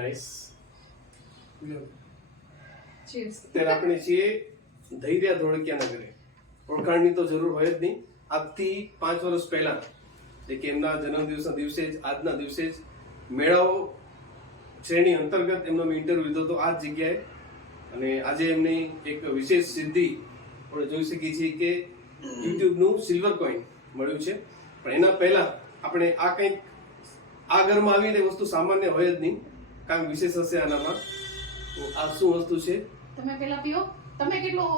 Nice. Cheese. ત્યારે આપણે છીએ ધૈર્ય ધોળકિયાના ઘરે. ઓળખાણની તો જરૂર હોય જ નહીં. આજથી 5 વર્ષ પહેલા કે એમના જન્મદિવસના દિવસે જ આજના દિવસે જ મેળાઓ શ્રેણી અંતર્ગત એમનો મેં ઇન્ટરવ્યુ લીધો હતો આ જ જગ્યાએ. અને આજે એમની એક વિશેષ સિદ્ધિ આપણે જોઈ શકીએ છીએ કે યુટ્યુબનું સિલ્વર કોઈન મળ્યું છે. પણ એના પહેલા આપણે આ કંઈક આ ઘરમાં આવી તે વસ્તુ સામાન્ય હોય જ નહીં, કાંઈક વિશેષ હશે આનામાં. તો આ શું વસ્તુ છે? તમે પેલા પીઓ. તમે કેટલું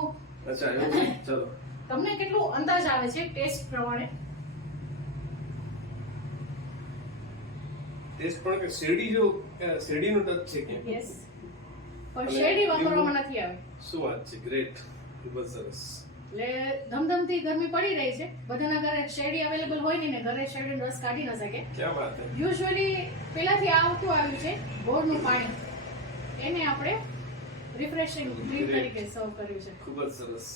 અચ્છા એવું? ચલો. તમને કેટલું અંદાજ આવે છે ટેસ્ટ પ્રમાણે? ટેસ્ટ પણ કે શેરડીનો ટચ છે કે? યસ. પણ શેરડી વાપરવામાં નથી આવે. શું વાત છે, ગ્રેટ, ખૂબ જ સરસ. એટલે ધમધમતી ગરમી પડી રહી છે, બધાના ઘરે શેરડી અવેલેબલ હોય નહીં ને ઘરે શેરડીનો રસ કાઢી ન શકે. ક્યાં વાત છે. યુઝ્યુઅલી પેલાથી આવ્યું છે ગોળનું પાણી, એને આપણે રિફ્રેશિંગ ડ્રિંક તરીકે સર્વ કર્યું છે. ખૂબ જ સરસ.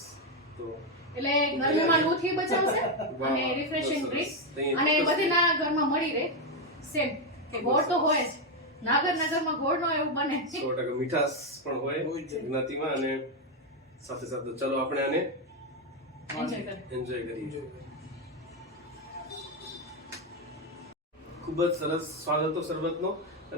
તો એટલે ગરમીમાં લૂથી બચાવશે અને રિફ્રેશિંગ ડ્રિંક, અને બધીના ઘરમાં મળી રહે સેમ કે ગોળ તો હોય જ. નાગરમાં ગોળ નો એવું બને. 100% મીઠાશ પણ હોય જ્ઞાતિમાં. અને સાથે સાથે ચલો આપણે આને એન્જોય કરીએ. ખૂબ જ સરસ સ્વાદ હતો શરબતનો.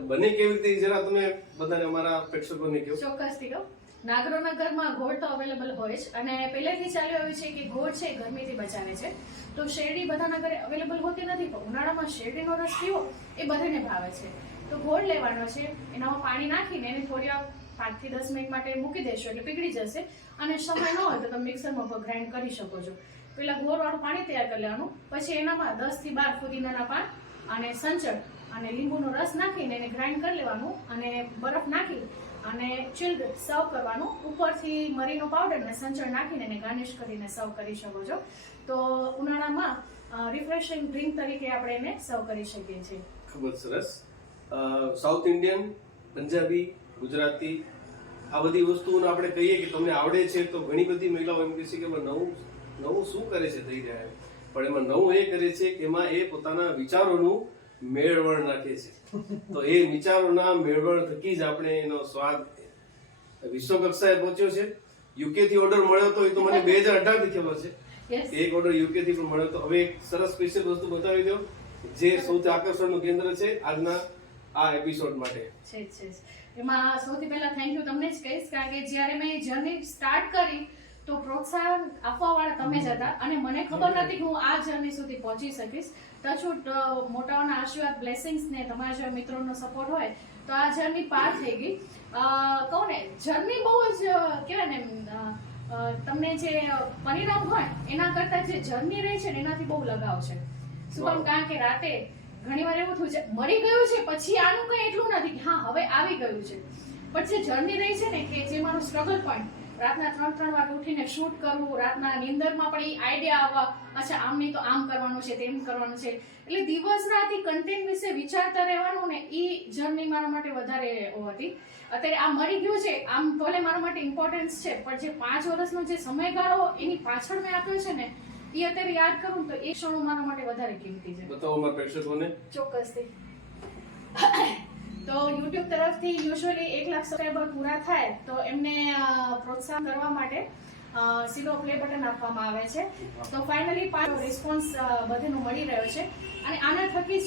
બને કેવી રીતે જરા તમે બધાને અમારા પ્રેક્ષકોને કહો. ચોક્કસથી કહો. નાગરોના ઘરમાં ગોળ તો અવેલેબલ હોય જ, અને પહેલેથી ચાલ્યું આવ્યું છે કે ગોળ છે ગરમીથી બચાવે છે. તો શેરડી બધાના ઘરે અવેલેબલ હોતી નથી, પણ ઉનાળામાં શેરડીનો રસ પીવો એ બધાને ભાવે છે. તો ગોળ લેવાનો છે, એનામાં પાણી નાખીને એને થોડી 5 થી 10 મિનિટ માટે મૂકી દેશો એટલે પીગળી જશે. અને સમય ન હોય તો તમે મિક્સરમાં ગ્રાઇન્ડ કરી શકો છો. પેલા ગોળવાળું પાણી તૈયાર કરી લેવાનું, પછી એનામાં 10 થી 12 ફુદીનાના પાન અને સંચળ અને લીંબુનો રસ નાખીને એને ગ્રાઇન્ડ કરી લેવાનું, અને બરફ નાખી અને ચિલ્ડ સર્વ કરવાનું. ઉપરથી મરીનો પાવડર અને સંચળ નાખીને એને ગાર્નિશ કરીને સર્વ કરી શકો છો. તો ઉનાળામાં રિફ્રેશિંગ ડ્રિંક તરીકે આપણે એને સર્વ કરી શકીએ છીએ. ખૂબ જ સરસ. સાઉથ ઇન્ડિયન, પંજાબી, ગુજરાતી આ બધી વસ્તુઓને આપણે કહીએ કે તમને આવડે છે, તો ઘણી બધી મહિલાઓ એમ કહે છે કે નવું શું કરે છે થઈ રહ્યા. પણ એમાં નવું એ કરે છે કે એમાં એ પોતાના વિચારોનું મેળવણ નાખે છે. તો એ વિચારોના મેળવણ થકી જ આપણે એનો સ્વાદ વિશ્વ કક્ષાએ પહોંચ્યો છે. યુકે થી ઓર્ડર મળ્યો તો એ તો મને 2018 થી ખબર છે. એક ઓર્ડર યુકે થી પણ મળ્યો તો. હવે એક સરસ સ્પેશિયલ વસ્તુ બતાવી દો જે સૌથી આકર્ષણનું કેન્દ્ર છે આજના આ એપિસોડ માટે. છે એમાં સૌથી પહેલા થેન્ક યુ તમને જ કહીશ, કારણ કે જ્યારે મેં જર્ની સ્ટાર્ટ કરી તો પ્રોત્સાહન આપવા વાળા તમે જ હતા, અને મને ખબર નથી કે હું આ જર્ની સુધી પહોંચી શકીશ. ટચવુડ મોટાઓના આશીર્વાદ, બ્લેસિંગ્સ ને તમારા જેવા મિત્રોનો સપોર્ટ હોય તો આ જર્ની પાર થઈ ગઈ. કહું ને, જર્ની બહુ જ કહેવાય ને, તમને જે પરિણામ હોય એના કરતા જે જર્ની રહી છે ને એનાથી બહુ લગાવ છે. શું કામ? કારણ કે રાતે ઘણીવાર એવું થયું છે મળી ગયું છે પછી આનું કઈ એટલું નથી કે હા હવે આવી ગયું છે, પણ જે જર્ની રહી છે ને કે જે મારું સ્ટ્રગલ પોઈન્ટ, રાતના 3 વાગે ઉઠીને શૂટ કરવું, રાતના નીંદરમાં પણ એ આઈડિયા આવવા, અચ્છા આમ નહીં તો આમ કરવાનું છે, તેમ કરવાનું છે, એટલે દિવસ રાત કન્ટેન્ટ વિશે વિચારતા રહેવાનું ને, એ જર્ની મારા માટે વધારે હતી. અત્યારે આ મળી ગયું છે આમ ભલે મારા માટે ઇમ્પોર્ટન્સ છે, પણ જે 5 વર્ષનો જે સમયગાળો એની પાછળ મેં આપ્યો છે ને એ અત્યારે યાદ કરું તો એ ક્ષણો મારા માટે વધારે કિંમતી છે. બતાવો મારા પ્રેક્ષકોને. ચોક્કસથી. તો YouTube તરફથી યુઝ્યુઅલી 1 લાખ સબસ્ક્રાઇબર પૂરા થાય તો એમને પ્રોત્સાહન કરવા માટે સીધો પ્લે બટન આપવામાં આવે છે. તો ફાઇનલી રિસ્પોન્સ બધાનો મળી રહ્યો છે, અને આના થકી